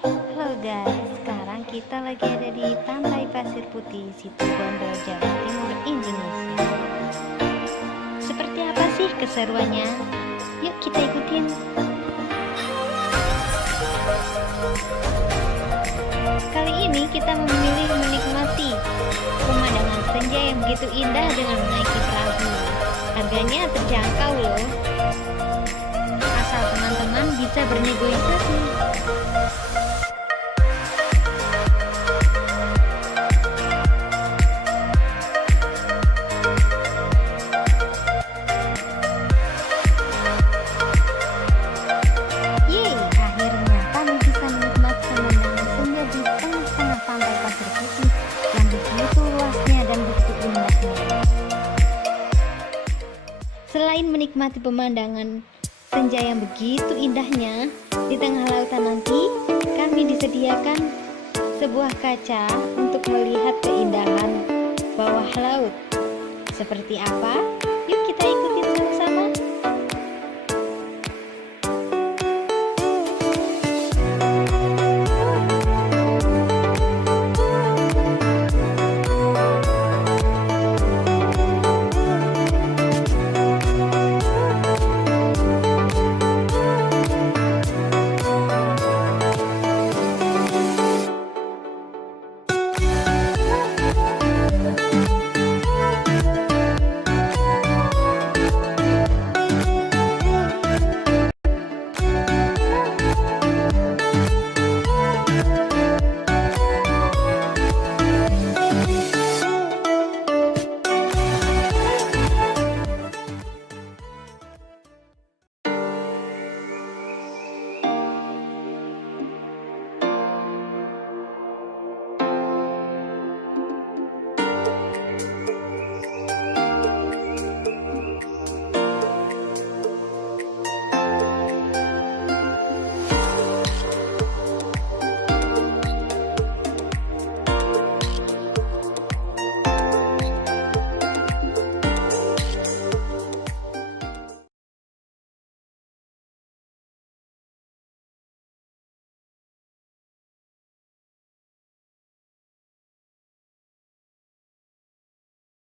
Halo guys, sekarang kita lagi ada di Pantai Pasir Putih, Situbondo, Jawa Timur, Indonesia. Seperti apa sih keseruannya? Yuk kita ikutin. Kali ini kita memilih menikmati pemandangan senja yang begitu indah dengan menaiki perahu. Harganya terjangkau loh. Asal teman-teman bisa bernegosiasi. Yeay, akhirnya kami bisa menikmati pemandangan senja di tengah-tengah pantai Pasir Putih yang begitu luasnya dan begitu indahnya. Selain menikmati pemandangan senja yang begitu indahnya, di tengah lautan nanti kami disediakan sebuah kaca untuk melihat keindahan bawah laut. Seperti apa?